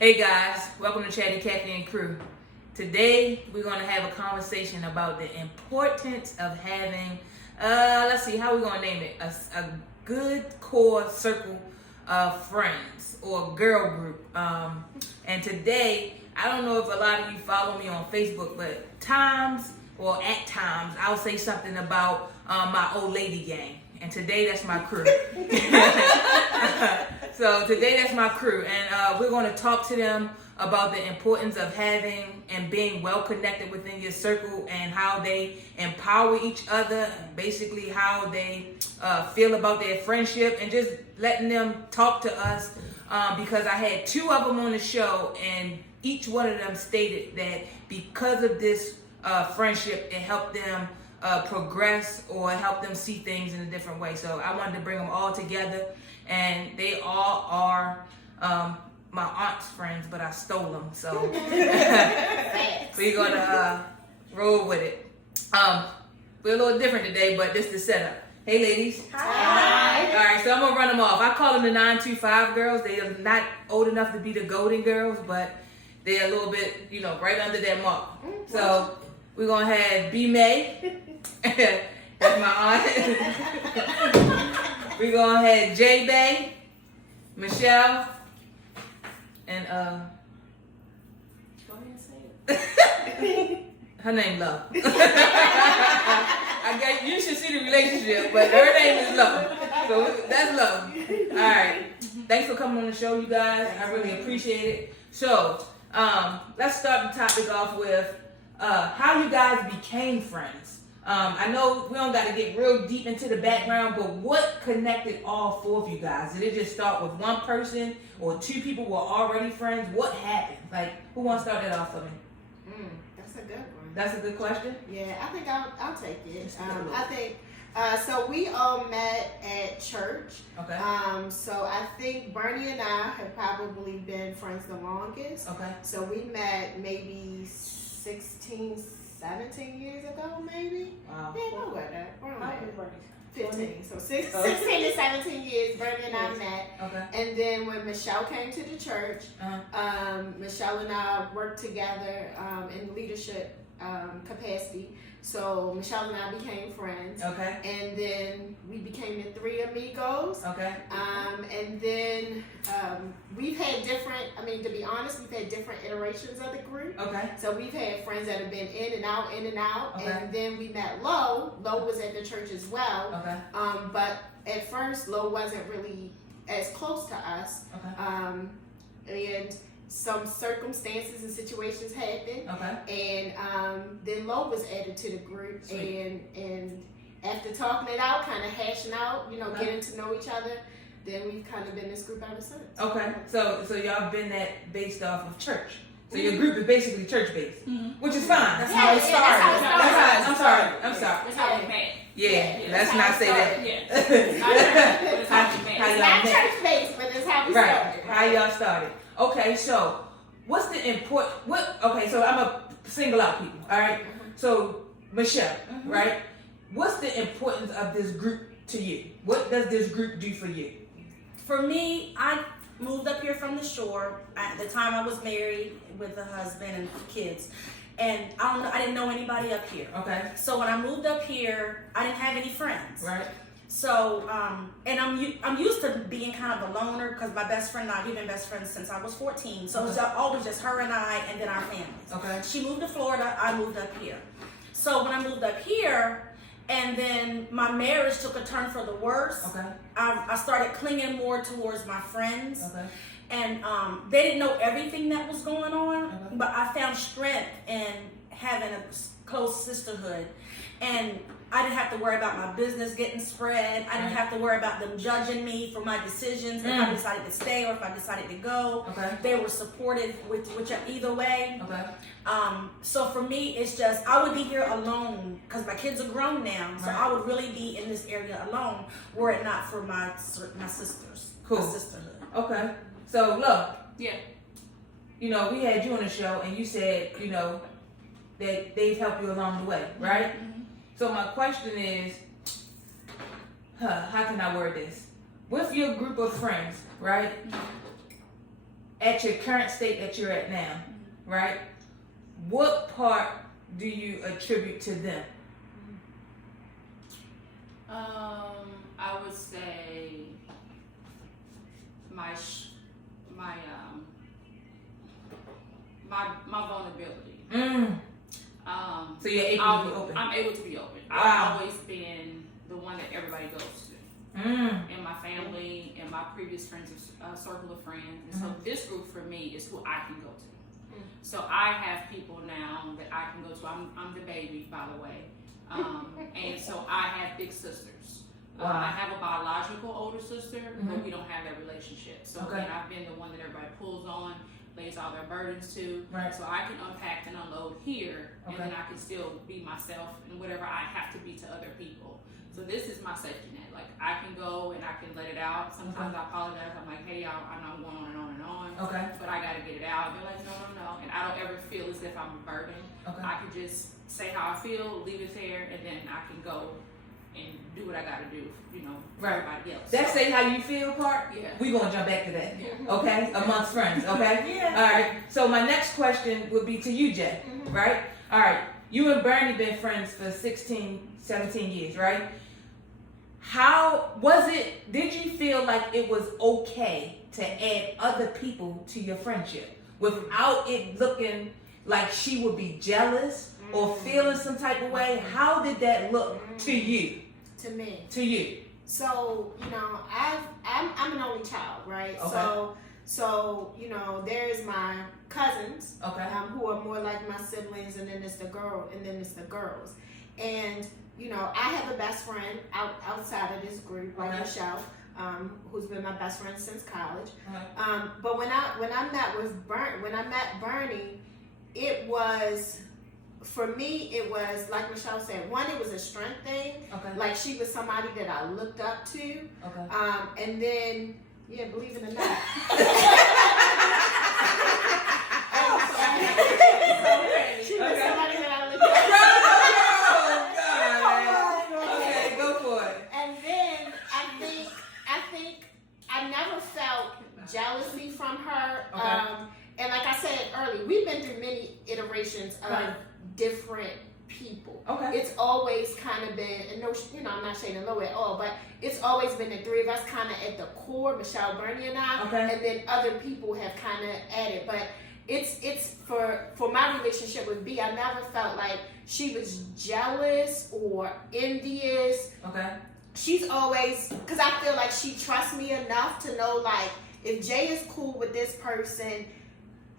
Hey guys, welcome to Chatty Cathy and Crew. Today we're going to have a conversation about the importance of having, let's see, how we're going to name it, a good core circle of friends or girl group. And today, I don't know if a lot of you follow me on Facebook, but at times I'll say something about my old lady gang. And today that's my crew. So today that's my crew, and we're going to talk to them about the importance of having and being well connected within your circle and how they empower each other, basically how they feel about their friendship, and just letting them talk to us because I had two of them on the show, and each one of them stated that because of this friendship, it helped them progress or help them see things in a different way. So I wanted to bring them all together, and they all are my aunt's friends, but I stole them. So we're gonna roll with it. We're a little different today, but this is the setup. Hey ladies. Hi. All right, so I'm gonna run them off. I call them the 925 girls. They are not old enough to be the golden girls, but they're a little bit, right under that mark. So we're gonna have B May. That's my aunt. We're gonna have J Bay, Michelle, and Go ahead and say it. her name Love. I guess you should see the relationship, but her name is Love. So that's Love. All right. Thanks for coming on the show, you guys. I really appreciate it. So let's start the topic off with how you guys became friends. I know we don't got to get real deep into the background, but what connected all four of you guys? Did it just start with one person, or two people were already friends? What happened? Like, who wants to start that off for me? That's a good one. That's a good question? Yeah, I think I'll take it. I think, so we all met at church. Okay. So I think Bernie and I have probably been friends the longest. Okay. So we met maybe 16, 17 years ago, maybe. Wow. Yeah, no, what? 15. So 16 to 17 years, Bernie and I met. Okay. And then when Michelle came to the church, Michelle and I worked together in leadership capacity. So Michelle and I became friends. Okay. And then we became the three amigos. Okay. And then we've had to be honest, we've had different iterations of the group. Okay. So we've had friends that have been in and out. Okay. And then we met Lo. Lo was at the church as well. Okay. But at first, Lo wasn't really as close to us. Okay. And some circumstances and situations happened. Okay. And then Lo was added to the group. Sweet. And after talking it out, kind of hashing out, Okay. getting to know each other, then we've kind of been this group ever since. Okay. So y'all been that based off of church. So your group is basically church based, which is fine. That's how it started. I'm sorry. That's how we met. Yeah, let's not say that. Yeah. How It's y'all not met? church based, but it's how we Right. started. How y'all started. Okay, so what's the okay, so I'm gonna single out people, all right? So Michelle, right? What's the importance of this group to you? What does this group do for you? For me, I moved up here from the shore. At the time I was married with a husband and kids. And I didn't know anybody up here. Okay. So when I moved up here, I didn't have any friends. Right. So, and I'm used to being kind of a loner because my best friend and I, we've been best friends since I was 14. So it was always just her and I and then our families. Okay. She moved to Florida, I moved up here. So when I moved up here, and then my marriage took a turn for the worse. Okay. I started clinging more towards my friends. Okay. And they didn't know everything that was going on, Okay. but I found strength in having a close sisterhood. And I didn't have to worry about my business getting spread. I didn't have to worry about them judging me for my decisions, if I decided to stay or if I decided to go. Okay. They were supportive with either way. Okay. So for me, it's just, I would be here alone because my kids are grown now. So Right. I would really be in this area alone were it not for my sisters. Cool. My sisterhood. Okay. So look, Yeah. we had you on the show, and you said, that they've helped you along the way, right? Mm-hmm. So my question is, how can I word this? With your group of friends, right? at your current state that you're at now, right? What part do you attribute to them? I would say my vulnerability. So you're able to be open. I'm able to be open. Wow. I've always been the one that everybody goes to. In my family, in my previous friends, circle of friends. And so this group for me is who I can go to. So I have people now that I can go to. I'm the baby, by the way. And so I have big sisters. I have a biological older sister, but we don't have that relationship. So again, I've been the one that everybody pulls on, lays all their burdens to. Right. So I can unpack and unload here, and then I can still be myself and whatever I have to be to other people. So this is my safety net. Like I can go and I can let it out. Sometimes I apologize. I'm like, hey, y'all, I know I'm going on and on and on. Okay. But I gotta get it out. They're like, no. And I don't ever feel as if I'm a burden. Okay. I can just say how I feel, leave it there, and then I can go and do what I gotta do, for everybody else. That say how you feel part? Yeah. We gonna jump back to that. Yeah. Okay? Amongst friends, okay? Yeah. All right. So my next question would be to you, Jay, right? All right. You and Bernie been friends for 16, 17 years, right? How was it, did you feel like it was okay to add other people to your friendship without it looking like she would be jealous or feeling some type of way? How did that look to you? To me. To you. So, I'm an only child, right? Okay. So, there's my cousins, Okay. who are more like my siblings, and then it's the girls. And, I have a best friend outside of this group, like Michelle, who's been my best friend since college. But when I met Bernie, it was, for me, it was like Michelle said. One, it was a strength thing. Okay. Like she was somebody that I looked up to. Okay. And then, believe it or not. She was somebody that I looked up to. Okay, go for it. And then I think I never felt jealousy from her. And like I said earlier, we've been through many iterations of different people. Okay. It's always kind of been, and I'm not shading low at all, but it's always been the three of us kind of at the core, Michelle, Bernie, and I. Okay. And then other people have kind of added. But it's for my relationship with B, I never felt like she was jealous or envious. Okay. She's always, because I feel like she trusts me enough to know, like, if Jay is cool with this person,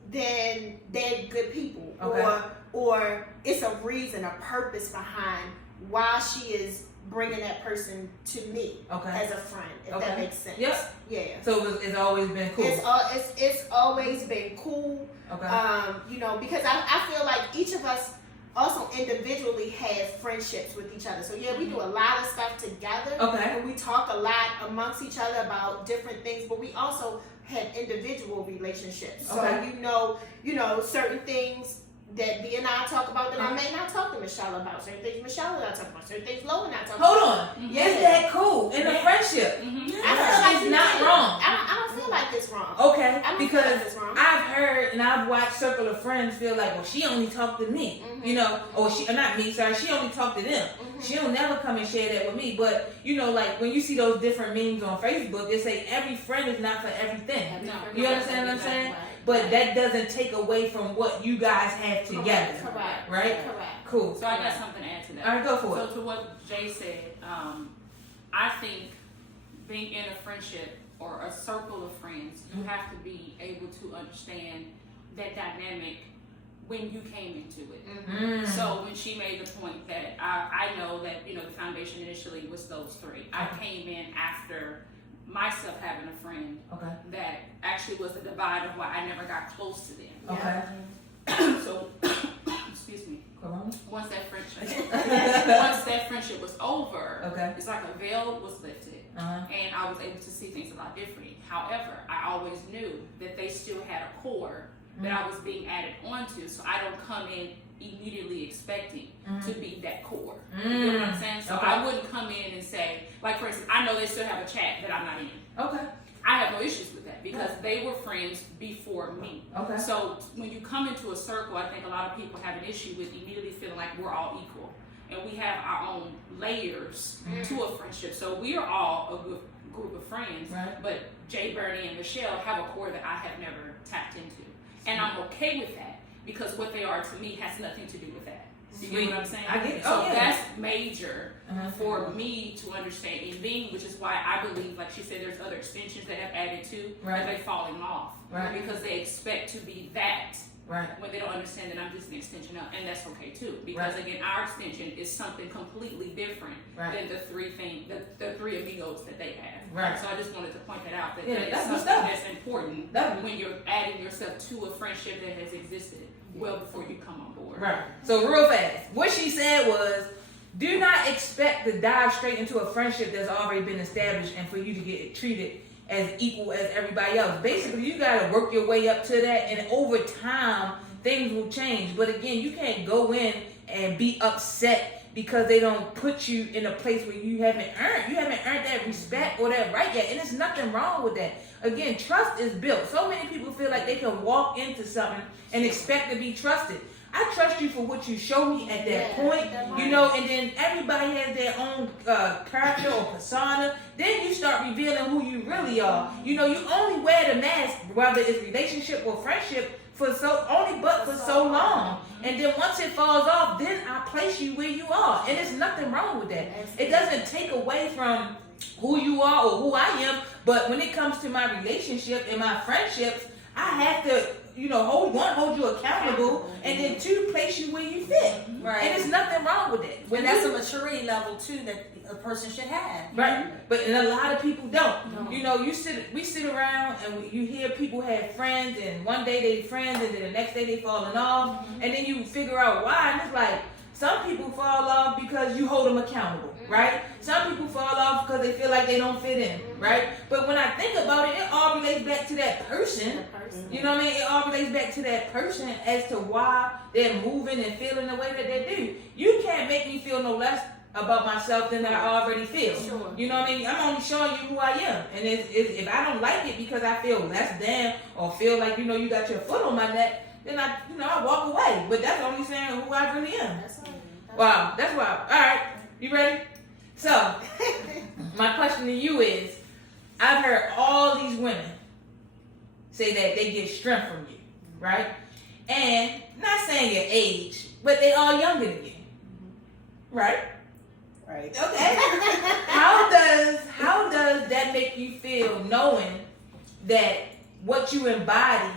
then they're good people. Okay. Or it's a reason, a purpose behind why she is bringing that person to me as a friend, if that makes sense. Yep. Yeah. So it's always been cool. It's always been cool. Okay. Because I feel like each of us also individually have friendships with each other. So we do a lot of stuff together. Okay. And we talk a lot amongst each other about different things, but we also have individual relationships. So certain things that B and I talk about that I may not talk to Michelle about. Certain things Michelle and I talk about. Certain things Lo and I talk about. Hold on. Is that cool in a friendship? I feel like It's not wrong. I don't feel like it's wrong. Okay, I don't feel like because it's wrong. I've heard and I've watched circle of friends feel like, well, she only talked to me, or not me, sorry, she only talked to them. She don't never come and share that with me. But like when you see those different memes on Facebook, it say every friend is not for everything. You understand what I'm saying? But that doesn't take away from what you guys have together. Correct. Right? Correct. Cool. So I got something to add to that. All right, go for it. So to what Jay said, I think being in a friendship or a circle of friends, you have to be able to understand that dynamic when you came into it. So when she made the point that I know that the foundation initially was those three. I came in after myself having a friend that actually was the divide of why I never got close to them. Okay. So excuse me. Corona? Once that friendship was over, it's like a veil was lifted, and I was able to see things a lot differently. However, I always knew that they still had a core that I was being added onto, so I don't come in immediately expecting to be that core. You know what I'm saying? So I wouldn't come in and say, like, for instance, I know they still have a chat that I'm not in. Okay. I have no issues with that because they were friends before me. Okay. So when you come into a circle, I think a lot of people have an issue with immediately feeling like we're all equal. And we have our own layers to a friendship. So we are all a good group of friends. Right. But Jay, Bernie, and Michelle have a core that I have never tapped into. And I'm okay with that because what they are to me has nothing to do with that. You get what I'm saying? I get it. So Oh, yeah. that's major for me to understand in being, which is why I believe, like she said, there's other extensions that have added to Right. that they're falling off. Right. Because they expect to be that Right. when they don't understand that I'm just an extension of, and that's okay too. Because Right. again, our extension is something completely different Right. than the three amigos that they have. Right. So I just wanted to point that out that Yeah, that is that's something what's up. that's important That- when you're adding yourself to a friendship that has existed well before you come on board. Right. So real fast, what she said was, do not expect to dive straight into a friendship that's already been established and for you to get treated as equal as everybody else. Basically, you got to work your way up to that, and over time, things will change. But again, you can't go in and be upset because they don't put you in a place where you haven't earned that respect or that right yet. And there's nothing wrong with that. Again, trust is built. So many people feel like they can walk into something and expect to be trusted. I trust you for what you show me at that point, you know, and then everybody has their own character or persona. Then you start revealing who you really are. You know, you only wear the mask, whether it's relationship or friendship, for so long. And then once it falls off, then I place you where you are. And there's nothing wrong with that. It doesn't take away from who you are or who I am. But when it comes to my relationship and my friendships, I have to, you know, hold you accountable, and then two, place you where you fit. Right. And there's nothing wrong with it. And that's a maturity level too that a person should have. Right, but and a lot of people don't. You know, we sit around and you hear people have friends, and one day they friends, and then the next day they falling off, and then you figure out why. And it's like some people fall off because you hold them accountable, right? Some people fall off because they feel like they don't fit in, right? But when I think about it, it all relates back to that person. You know what I mean? It all relates back to that person as to why they're moving and feeling the way that they do. You can't make me feel no less about myself than I already feel. Sure. You know what I mean? I'm only showing you who I am. And if I don't like it because I feel less than or feel like, you know, you got your foot on my neck, then I walk away. But that's only saying who I really am. Wow, that's wild. All right, you ready? So, my question to you is, I've heard all these women say that they get strength from you, right? And not saying your age, but they are younger than you, right? Right. Okay. How does that make you feel, knowing that what you embody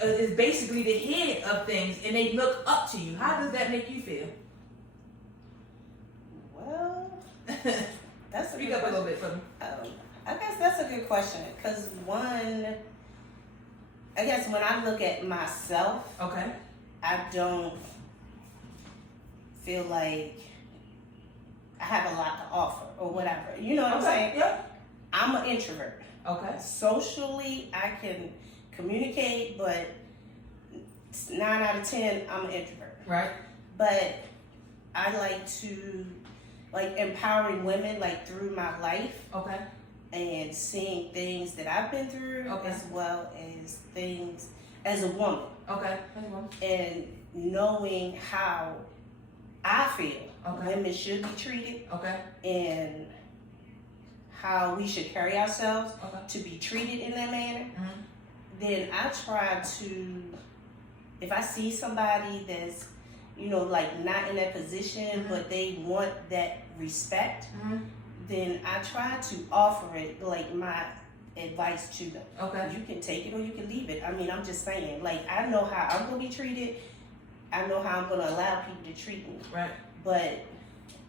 is basically the head of things, and they look up to you? How does that make you feel? Well, that's a Speak good up a little question. bit for me. I guess that's a good question because I guess when I look at myself, Okay. I don't feel like I have a lot to offer or whatever. You know what I'm saying? Yeah. I'm an introvert. Okay. Socially, I can communicate, but 9 out of 10, I'm an introvert. Right. But I like to, empowering women, through my life Okay. and seeing things that I've been through Okay. as well as things as a woman Okay. and knowing how I feel Okay. women should be treated Okay. and how we should carry ourselves Okay. to be treated in that manner. Mhm. Then I try to, if I see somebody that's, not in that position, Mhm. but they want that respect, Mhm. then I try to offer it, my advice to them. Okay. You can take it or you can leave it. I mean, I'm just saying, I know how I'm going to be treated. I know how I'm going to allow people to treat me. Right. But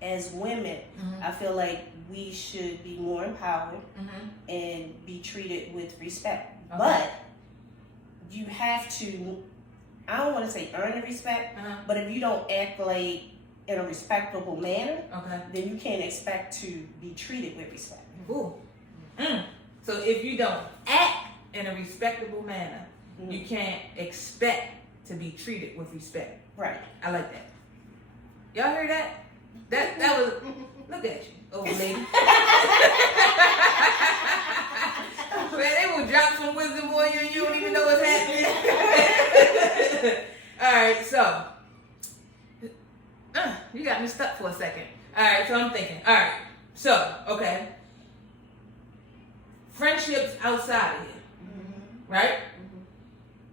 as women, Mhm. I feel like we should be more empowered Mhm. and be treated with respect. Okay. But you have to, I don't want to say earn the respect, Uh-huh. but if you don't act in a respectable manner, Okay. then you can't expect to be treated with respect. Ooh. So if you don't act in a respectable manner, Mhm. you can't expect to be treated with respect. Right. I like that. Y'all hear that? That was, look at you, old lady. Man, they will drop some wisdom on you and you don't even know what's happening. Alright, so you got me stuck for a second. Alright, so I'm thinking. Alright, so, okay. Friendships outside of here. Mm-hmm. Right? Mm-hmm.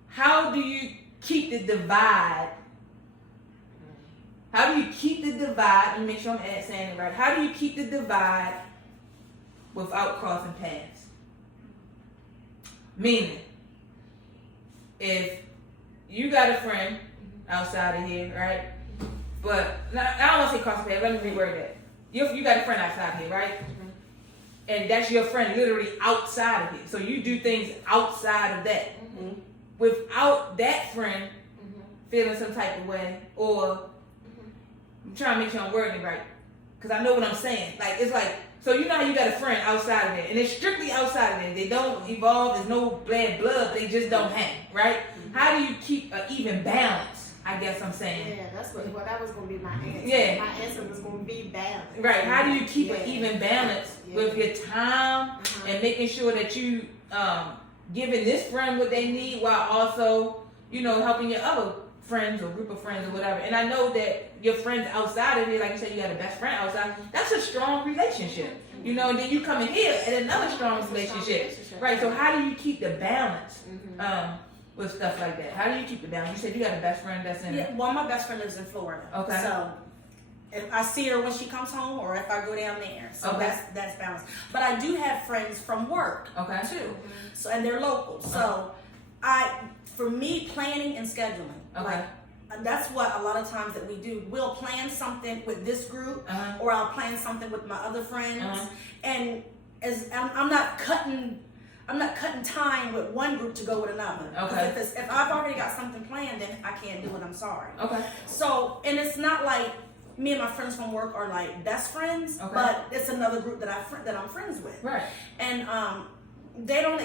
How do you keep the divide? How do you keep the divide? Let me make sure I'm saying it right. How do you keep the divide without crossing paths? Meaning, if you got a friend outside of here, right? But I don't want to say crossing paths. Let me reword that. You got a friend outside of here, right? Mm-hmm. And that's your friend literally outside of here. So you do things outside of that. Mm-hmm. Without that friend Mm-hmm. feeling some type of way, or I'm trying to make sure I'm wording it right, because I know what I'm saying. Like, it's like, so you know how you got a friend outside of it, and it's strictly outside of it. They don't evolve, there's no bad blood, they just don't hang, right? Mm-hmm. How do you keep an even balance, I guess I'm saying? Yeah, that's what that was going to be my answer. Yeah. My answer was going to be balance. Right, how do you keep an Yeah. even balance Yeah. with your time Uh-huh. and making sure that you giving this friend what they need while also, you know, helping your other friends or group of friends or whatever. And I know that your friends outside of it, like you said, you got a best friend outside, that's a strong relationship. You know, and then you come in here at another strong relationship. Right, so how do you keep the balance with stuff like that? How do you keep the balance? You said you got a best friend that's in Yeah, well, my best friend lives in Florida. Okay. So if I see her when she comes home, or if I go down there, so Okay. that's balanced. But I do have friends from work Okay. too, so and they're local. So for me, planning and scheduling, Okay. that's what a lot of times that we do. We'll plan something with this group, or I'll plan something with my other friends, and as I'm not cutting time with one group to go with another. Okay. If I've already got something planned, then I can't do it. I'm sorry. Okay. So, and it's not like me and my friends from work are like best friends, Okay. but it's another group that I'm friends with. Right. And they don't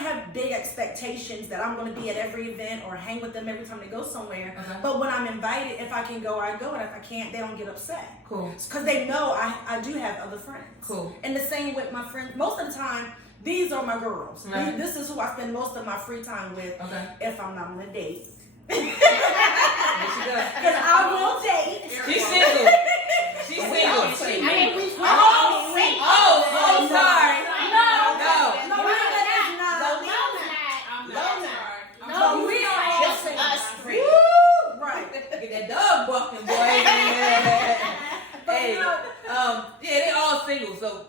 have big expectations that I'm going to be at every event or hang with them every time they go somewhere. Okay. But when I'm invited, if I can go, I go, and if I can't, they don't get upset. Cool. Because they know I do have other friends. Cool. And the same with my friends. Most of the time, these are my girls. Right. This is who I spend most of my free time with. Okay. If I'm not on a date. There she goes. Because I will date. She's single. She's single. I mean, we Oh, sorry. No. No, we are all just single. us three. Woo! Right. Get that dog barking, boy. Hey, yeah, they all single, so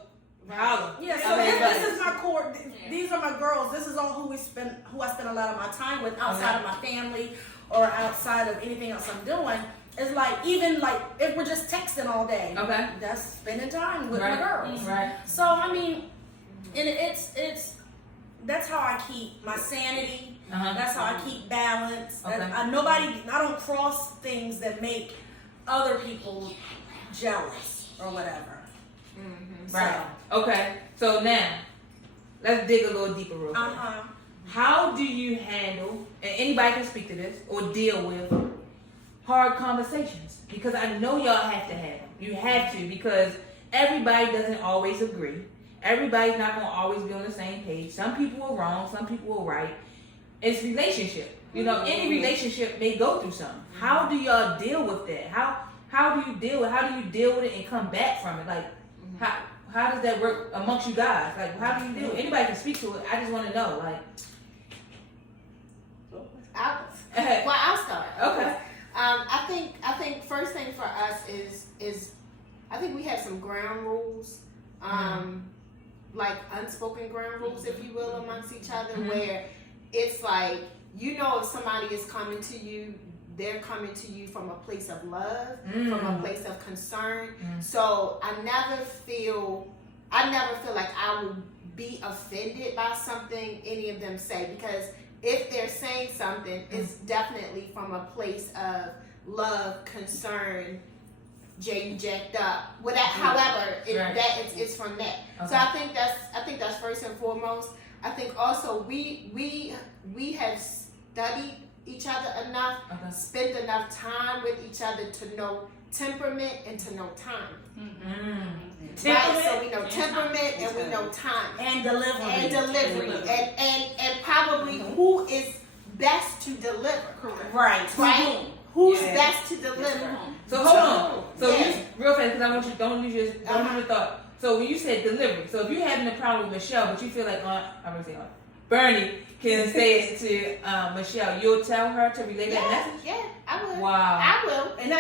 holla. Yeah, so Okay, this is my core. These are my girls. This is all who I spend a lot of my time with outside of my family or outside of anything else I'm doing. It's like, even like if we're just texting all day, Okay. that's spending time with Right. my girls. Right. So I mean, and it's that's how I keep my sanity. That's how I keep balance. Okay. I don't cross things that make other people jealous or whatever. Right. Okay. So now, let's dig a little deeper real quick. How do you handle, and anybody can speak to this, or deal with hard conversations? Because I know y'all have to have them. You have to, because everybody doesn't always agree. Everybody's not going to always be on the same page. Some people are wrong, some people are right. It's relationship. You know, any relationship may go through something. How do y'all deal with that? How do you deal with it and come back from it? Like, how does that work amongst you guys? Like, how do you deal? Anybody can speak to it. I just want to know. Like, I'll start. Okay. I think first thing for us is I think we have some ground rules, like unspoken ground rules, if you will, amongst each other, where it's like, you know, if somebody is coming to you, they're coming to you from a place of love, from a place of concern. So I never feel like I will be offended by something any of them say, because if they're saying something, it's definitely from a place of love, concern, Jay, you jacked up. However, it's from that. Okay. So I think that's first and foremost. I think also we have studied each other enough, spent enough time with each other to know temperament and to know time. Right, so we know temperament and we know time. And delivery. And probably who is best to deliver. Correct. Right. Right? Who's Yeah. best to deliver? So hold on. So Yeah. you, real fast, because I want you don't lose your thought. So when you said delivery, so if you're having a problem with Michelle, but you feel like I'm gonna say Bernie can say it to Michelle, you'll tell her to relay that message. Yeah, I will. Wow. I will. And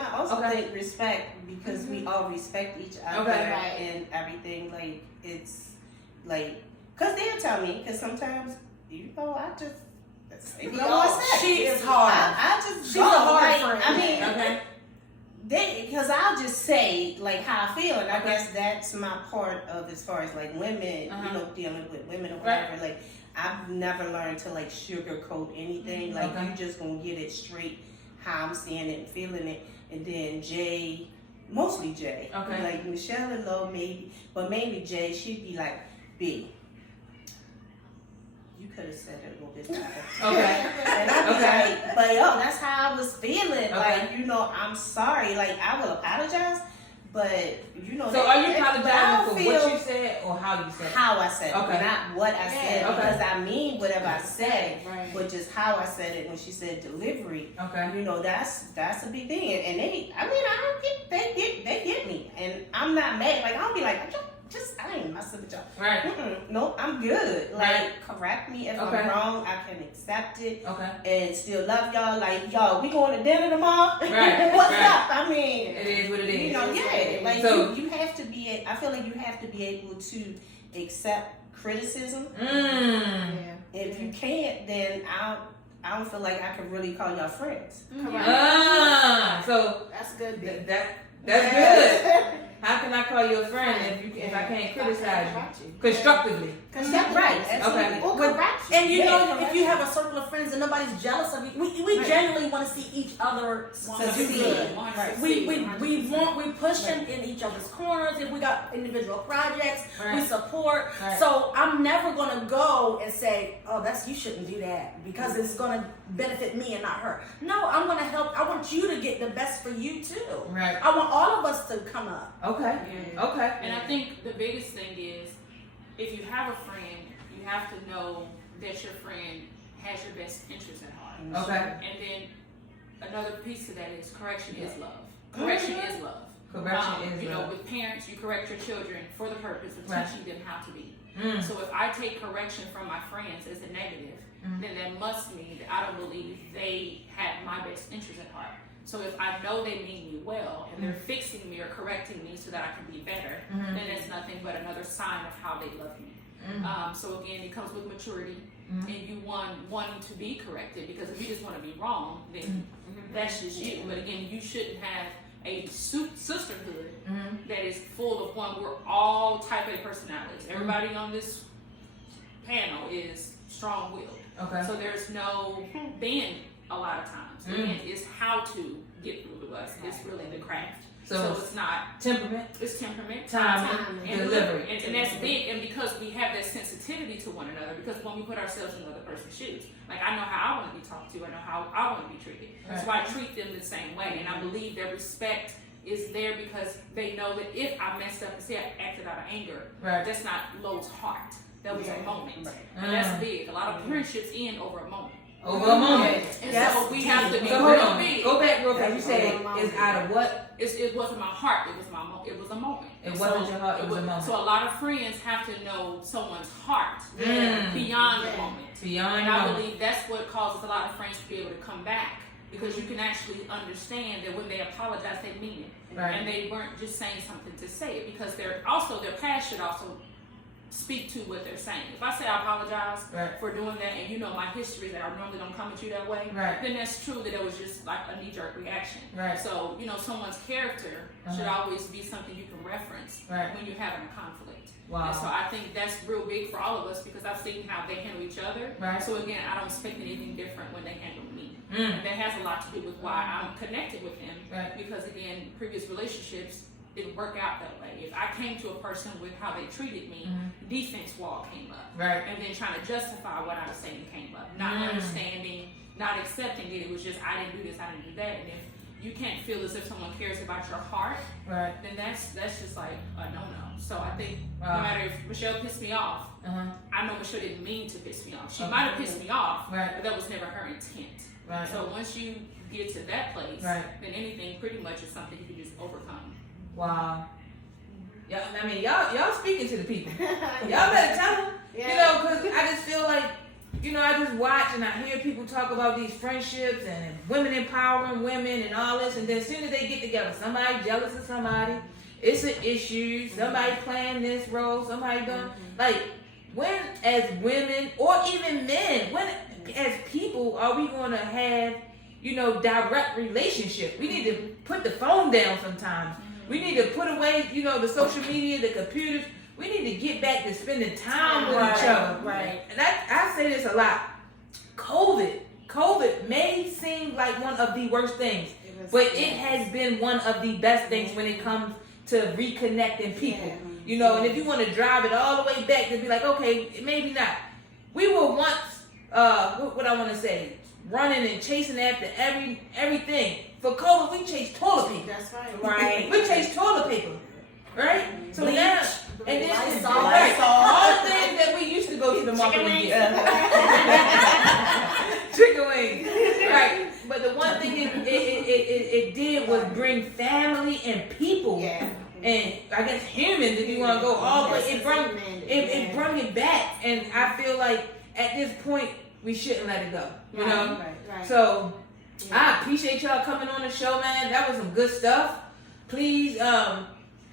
I also Okay. think respect, because we all respect each other Okay. Right. and everything. Like, it's like, because they'll tell me, because sometimes, I just, if you know what I said, She is hard. I just She's go. a hard Like, friend. I mean, Okay. because I'll just say like how I feel, and I Okay. guess that's my part of, as far as like women, dealing with women or whatever. Like, I've never learned to like sugarcoat anything. Like, Okay. you just gonna get it straight how I'm seeing it and feeling it. And then Jay, mostly Jay, Okay. like Michelle and Lo maybe, but mainly Jay, she'd be like, B, you could have said it a little bit better. Okay. And I'd be Okay. like, but that's how I was feeling. Like, I'm sorry. Like, I will apologize, but So are you but I apologizing don't for feel what you said or how you said it? how I said it, Okay. not what I said, Okay. because I mean whatever I said, Right. but just how I said it when she said delivery. Okay. That's a big thing, and they get me, and I'm not mad. Like, I don't be like, I ain't messing with y'all. Right. No, I'm good. Like, Right. correct me if Okay. I'm wrong. I can accept it Okay. and still love y'all. Like, y'all, we going to dinner tomorrow? Right, What's right. up? I mean, It is what it is. yeah. Like, So- you have to be. I feel like you have to be able to accept criticism. Mm. If you can't, then I don't feel like I can really call y'all friends. Ah. So That's good. B. that's good. How can I call you a friend if I can't criticize you constructively? Right. Absolutely. Okay. Or correct you. And you Yeah, know, correct. if you have a circle of friends and nobody's jealous of you, we genuinely want to see each other Succeed. good. Right. We push in each other's corners. If we got individual projects, we Right. support. Right. So I'm never gonna go and say, "Oh, you shouldn't do that because it's gonna benefit me and not her." No, I'm gonna help. I want you to get the best for you too. Right. I want all of us to come up. Okay. Yeah. Okay. And I think the biggest thing is, if you have a friend, you have to know that your friend has your best interest at heart. Okay. And then another piece to that is correction is love. Correction is love. Correction is you love. know, with parents, you correct your children for the purpose of Right. teaching them how to be. Mm. So if I take correction from my friends as a negative, then that must mean that I don't believe they have my best interest at heart. So if I know they mean me well and they're fixing me or correcting me so that I can be better, then that's nothing but another sign of how they love me. So again, it comes with maturity, and you wanting to be corrected, because if you just want to be wrong, then that's just you. But again, you shouldn't have a sisterhood that is full of one. We're all type A personalities. Everybody on this panel is strong-willed. Okay. So there's no bend a lot of times. The bend is how to get through to us. It's really the craft. So it's not temperament, it's temperament, time, and delivery. and that's big. And because we have that sensitivity to one another, because when we put ourselves in the other person's shoes, like I know how I want to be talked to, I know how I want to be treated. So I treat them the same way, and I believe their respect is there because they know that if I messed up and say I acted out of anger, Right. that's not Lowe's heart. That was a moment, Right. and that's big. A lot of friendships end over a moment. Over a moment. And Yes. so we have to be So hold real on. big. Go back real fast. You said Over a it's out of what? It wasn't my heart. It was it was a moment. It wasn't your heart, it was a moment. So a lot of friends have to know someone's heart Mm. beyond the Yeah. moment. Beyond And the I moment. believe that's what causes a lot of friends to be able to come back, because you can actually understand that when they apologize, they mean it, Right. and they weren't just saying something to say it, because their past should also speak to what they're saying. If I say I apologize Right. for doing that, and you know my history that I normally don't come at you that way, Right. then that's true that it was just like a knee-jerk reaction. Right. So, someone's character should always be something you can reference Right. when you're having a conflict. Wow. And so I think that's real big for all of us, because I've seen how they handle each other. Right. So again, I don't expect anything different when they handle me. Mm. And that has a lot to do with why I'm connected with them. Right. Because again, previous relationships didn't work out that way. If I came to a person with how they treated me, defense wall came up. Right. And then trying to justify what I was saying came up. Not understanding, not accepting that it was just I didn't do this, I didn't do that. And you can't feel as if someone cares about your heart, Right. then that's just like a no-no. So I think no matter if Michelle pissed me off, I know Michelle didn't mean to piss me off. She might have pissed me off, but that was never her intent. Right. So once you get to that place, Right. then anything pretty much is something you can just overcome. Wow. Yeah, I mean, y'all speaking to the people. Y'all better tell them. Yeah. You know, because I just feel like, you know, I just watch and I hear people talk about these friendships and women empowering women and all this, and then as soon as they get together, somebody jealous of somebody, it's an issue, somebody playing this role, somebody doing, like, when as women, or even men, when as people are we going to have, you know, direct relationship? We need to put the phone down sometimes. We need to put away, you know, the social media, the computers. We need to get back to spending time with each other. Right. And I say this a lot. COVID may seem like one of the worst things, but it has been one of the best things when it comes to reconnecting people. Yeah. You know, and if you want to drive it all the way back to be like, okay, maybe not. We were once, what I want to say, running and chasing after everything. For COVID, we chased toilet paper. That's right. Right. We chased toilet paper, right? So Bleach, now, and this is Lysol. right. All the things that we used to go to the market and get. Chicken wings, right? But the one thing it did was bring family and people. Yeah. And I guess humans, if you want to go all the way, it brought it back, and I feel like at this point we shouldn't let it go. You know, Right. so I appreciate y'all coming on the show, man. That was some good stuff. Please,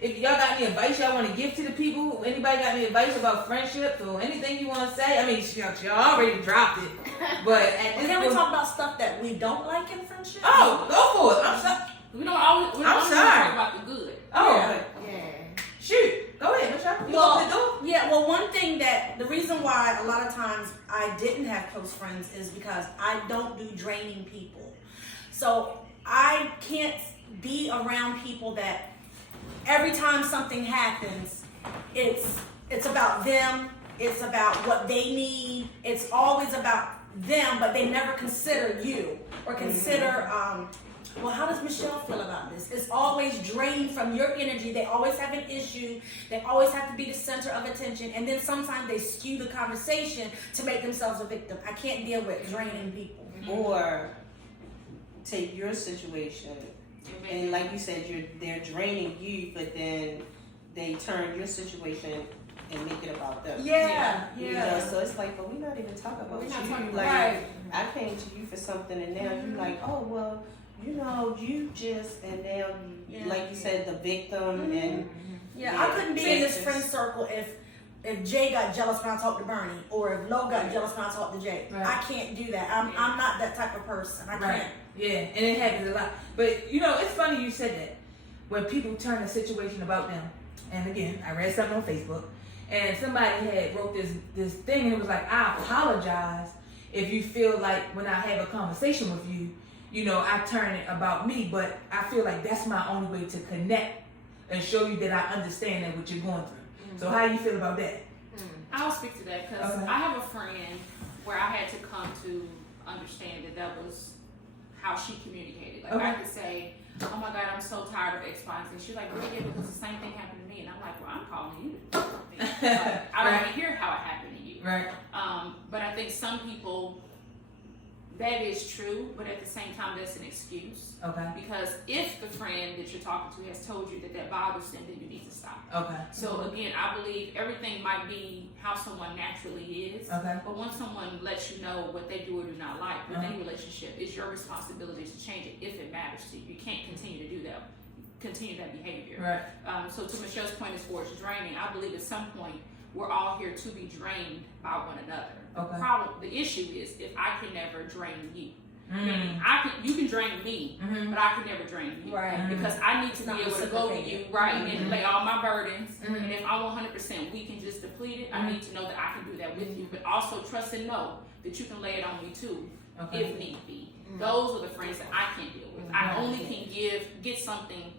if y'all got any advice y'all want to give to the people, anybody got any advice about friendships or anything you want to say? I mean, y'all already dropped it, but at this Can we point, talk about stuff that we don't like in friendship? oh, go for it. I'm sorry. We don't always sorry. talk about the good. Oh, Yeah. shoot. Go ahead, Michelle. You Well, open the door. yeah, well, one thing the reason why a lot of times I didn't have close friends is because I don't do draining people. So I can't be around people that every time something happens, it's about them, it's about what they need, it's always about them, but they never consider you or consider, well, how does Michelle feel about this? It's always drained from your energy. They always have an issue. They always have to be the center of attention. And then sometimes they skew the conversation to make themselves a victim. I can't deal with draining people. Or take your situation and, like you said, they're draining you, but then they turn your situation and make it about them. Yeah. You know, so it's like, but we're not even talking about you. Like, right. I came to you for something, and now you're like, oh well, you know, you just, and now like you said, the victim, and Yeah, I couldn't be in this friend circle if Jay got jealous when I talked to Bernie, or if Lo got jealous when I talked to Jay. Right. I can't do that. I'm not that type of person. I Right. can't. Yeah, and it happens a lot. But you know, it's funny you said that. When people turn a situation about them. And again, I read something on Facebook, and somebody had wrote this thing, and it was like, I apologize if you feel like when I have a conversation with you, you know, I turn it about me, but I feel like that's my only way to connect and show you that I understand that what you're going through. So how you feel about that? I'll speak to that because Okay. I have a friend where I had to come to understand that was how she communicated. Like I could say, oh my God, I'm so tired of X, Y, and Z. She's like, really? Yeah, because the same thing happened to me. And I'm like, well, I'm calling you to do something. Like, I don't want to hear how it happened to you. Right. But I think some people, that is true, but at the same time, that's an excuse. Okay. Because if the friend that you're talking to has told you that bothers them, then you need to stop. Okay. So again, I believe everything might be how someone naturally is. Okay. But once someone lets you know what they do or do not like with any relationship, it's your responsibility to change it if it matters to you. You can't continue to do that, continue that behavior. Right. So to Michelle's point as far as draining, I believe at some point we're all here to be drained by one another. Okay. The issue is if I can never drain you. Mm. You can drain me, Mm-hmm. but I can never drain you. Right. Because I need to Not be able to go to you, reciprocated. right, and lay all my burdens. Mm-hmm. And if I'm 100% weak and just depleted, I need to know that I can do that with you. But also trust and know that you can lay it on me too, Okay. if need be. Those are the friends that I can't deal with. I only can get something.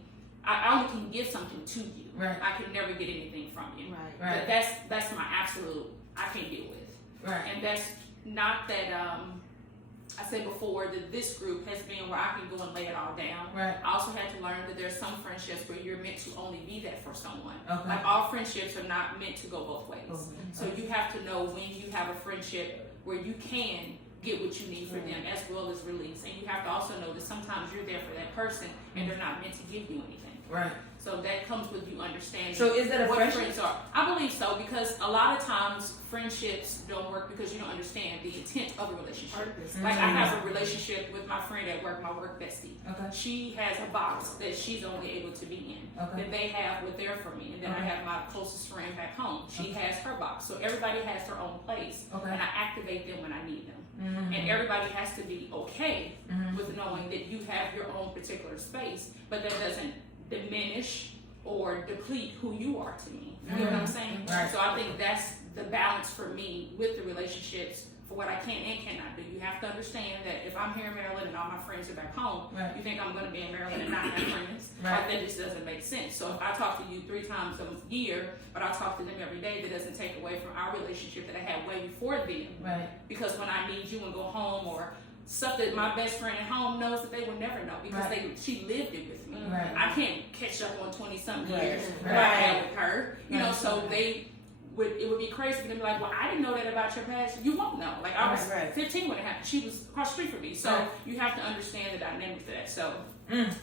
I only can give something to you. Right. I can never get anything from you. Right. But that's my absolute. I can't deal with. Right. And that's not that I said before that this group has been where I can go and lay it all down. Right. I also had to learn that there's some friendships where you're meant to only be that for someone. Okay. Like all friendships are not meant to go both ways. Okay. So you have to know when you have a friendship where you can get what you need for them as well as release. And you have to also know that sometimes you're there for that person and they're not meant to give you anything. Right. So that comes with you understanding. So is that a what friendship? friends are. I believe so, because a lot of times friendships don't work because you don't understand the intent of a relationship. Purpose. Like I have a relationship with my friend at work, my work bestie. Okay. She has a box that she's only able to be in. Okay. That they have what they're for me. And then I have my closest friend back home. She has her box. So everybody has their own place. Okay. And I activate them when I need them. Mm-hmm. And everybody has to be okay with knowing that you have your own particular space, but that doesn't diminish or deplete who you are to me. You know what I'm saying? Right. So I think that's the balance for me with the relationships for what I can and cannot do. You have to understand that if I'm here in Maryland and all my friends are back home, Right. you think I'm going to be in Maryland and not have friends? Right. Like that just doesn't make sense. So if I talk to you 3 times a year, but I talk to them every day, that doesn't take away from our relationship that I had way before then. Right. Because when I need you and go home, or stuff that my best friend at home knows that they will never know because Right. she lived it with me. Right. I can't catch up on 20-something Right. years Right. that I had with her. You know, Right. so it would be crazy for them to be like, well, I didn't know that about your past. You won't know. Like I was Right. 15 when it happened. She was across the street from me. So Right. you have to understand the dynamics of that. So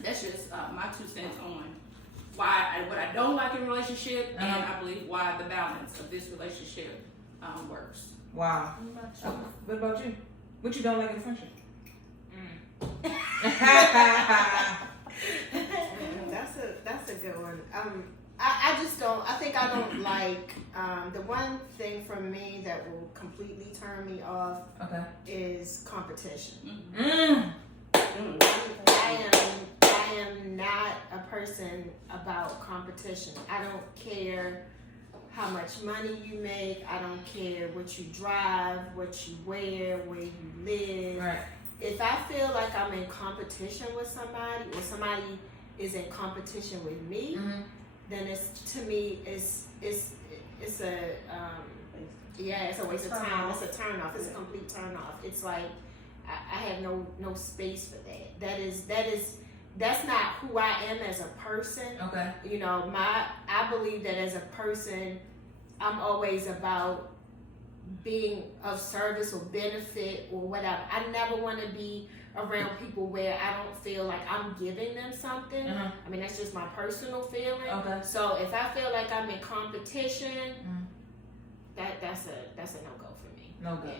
that's just my 2 cents on what I don't like in a relationship, and I believe why the balance of this relationship works. Wow. What about you? What you don't like in a friendship? That's a good one. I just don't. I think I don't like the one thing for me that will completely turn me off Okay. is competition. Mm. I am not a person about competition. I don't care how much money you make. I don't care what you drive, what you wear, where you live. Right. If I feel like I'm in competition with somebody, or somebody is in competition with me, then it's, to me, it's a it's a waste of time. It's a turn off. It's a complete turn off. It's like I have no space for that. That's not who I am as a person. Okay. You know, I believe that as a person, I'm always about being of service or benefit or whatever. I never want to be around people where I don't feel like I'm giving them something. I mean, that's just my personal feeling. Okay. So if I feel like I'm in competition, that's a no-go for me. No go.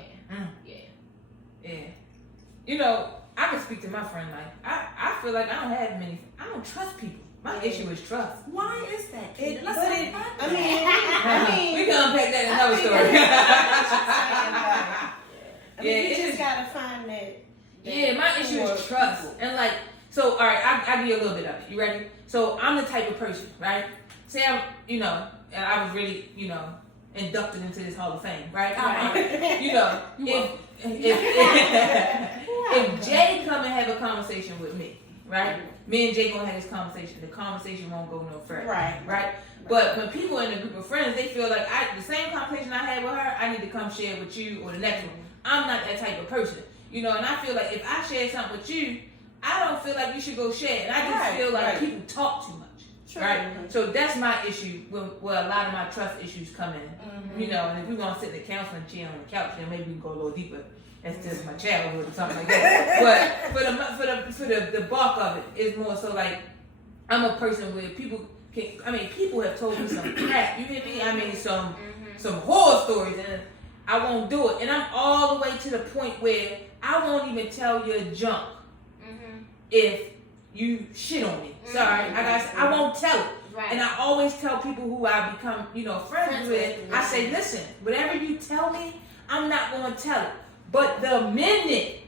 Yeah. Yeah. You know, I can speak to my friend life. I feel like I don't trust people. My issue is trust. Why is that? It- Let's but unpack it- that. I mean, We can unpack that in another story. you it's just gotta find that. Yeah, my issue is trust. And like, so, all right, I'll give you a little bit of it. You ready? So I'm the type of person, right? Say I'm, and I was really, inducted into this Hall of Fame, right? If Jay come and have a conversation with me, right? Me and Jay gonna have this conversation. The conversation won't go no further. Right? But when people in a group of friends, they feel like the same conversation I had with her, I need to come share it with you or the next one. I'm not that type of person. And I feel like if I share something with you, I don't feel like you should go share it. And I just feel like people talk too much. Sure. Right? So that's my issue where a lot of my trust issues come in. And if we're gonna sit in the counseling chair on the couch, then maybe we can go a little deeper. That's just my childhood or something like that. But for the bulk of it is more so like I'm a person where people have told me some crap, you hear me? I mean some horror stories, and I won't do it. And I'm all the way to the point where I won't even tell your junk if you shit on me. Sorry, I won't tell it. Right. And I always tell people who I become, friends with, I say, listen, whatever you tell me, I'm not going to tell it. But the minute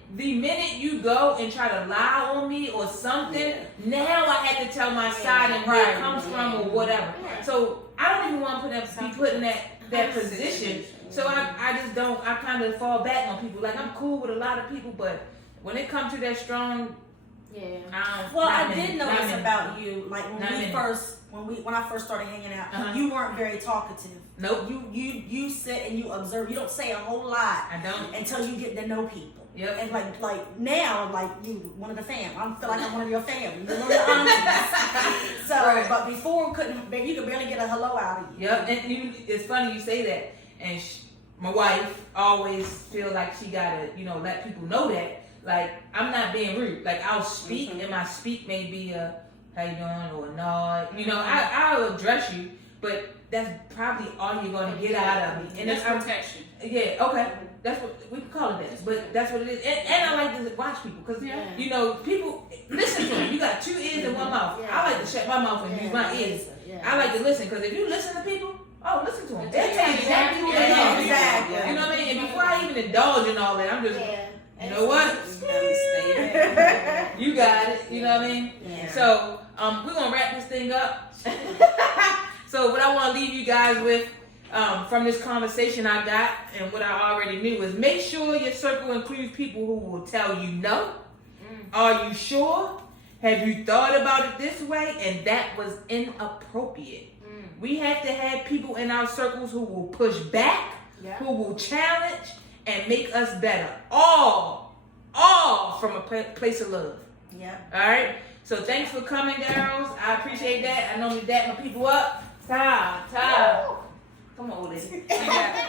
you go and try to lie on me or something, now I have to tell my side and where it comes from or whatever. So I don't even want to be put in that position. So I just don't, I kind of fall back on people. Like I'm cool with a lot of people, but when it comes to that strong, I did notice about you, like when I first started hanging out, you weren't very talkative. Nope. You sit and you observe. You don't say a whole lot. I don't until you get to know people. Yep. And like now, like you one of the fam. I feel like I'm one of your family. You're one of the aunties. So, Right. but before you could barely get a hello out of you. Yep. And it's funny you say that. And my wife always feels like she gotta, let people know that. Like, I'm not being rude. Like, I'll speak, and my speak may be a, how you doing, or a nod. I'll address you, but that's probably all you're gonna get out of me. And that's protection. Yeah, okay. That's what we can call it that. But that's what it is. And I like to watch people because, people, listen to them. You got 2 ears and 1 mouth. Yeah. I like to shut my mouth and use my ears. Yeah. I like to listen because if you listen to people, listen to them. They'll tell you exactly who they are. Exactly. You know what I mean? And before I even indulge in all that, I'm just, you know what? You got it. You know what I mean? Yeah. So we're gonna wrap this thing up. So what I want to leave you guys with from this conversation I got and what I already knew is make sure your circle includes people who will tell you no. Are you sure? Have you thought about it this way? And that was inappropriate. We have to have people in our circles who will push back, who will challenge and make us better. All from a place of love. Yeah. All right. So thanks for coming, girls. I appreciate that. I normally dap my people up. Time. Come on, lady.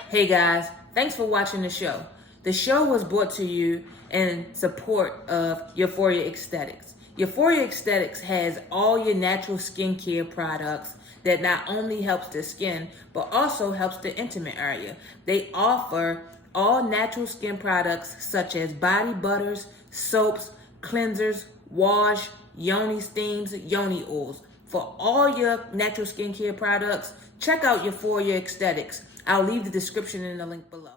Hey guys, thanks for watching the show. The show was brought to you in support of Euphoria Aesthetics. Euphoria Aesthetics has all your natural skincare products that not only helps the skin, but also helps the intimate area. They offer all natural skin products such as body butters, soaps, cleansers, wash, yoni steams, yoni oils. For all your natural skincare products, check out Euphoria Aesthetics. I'll leave the description in the link below.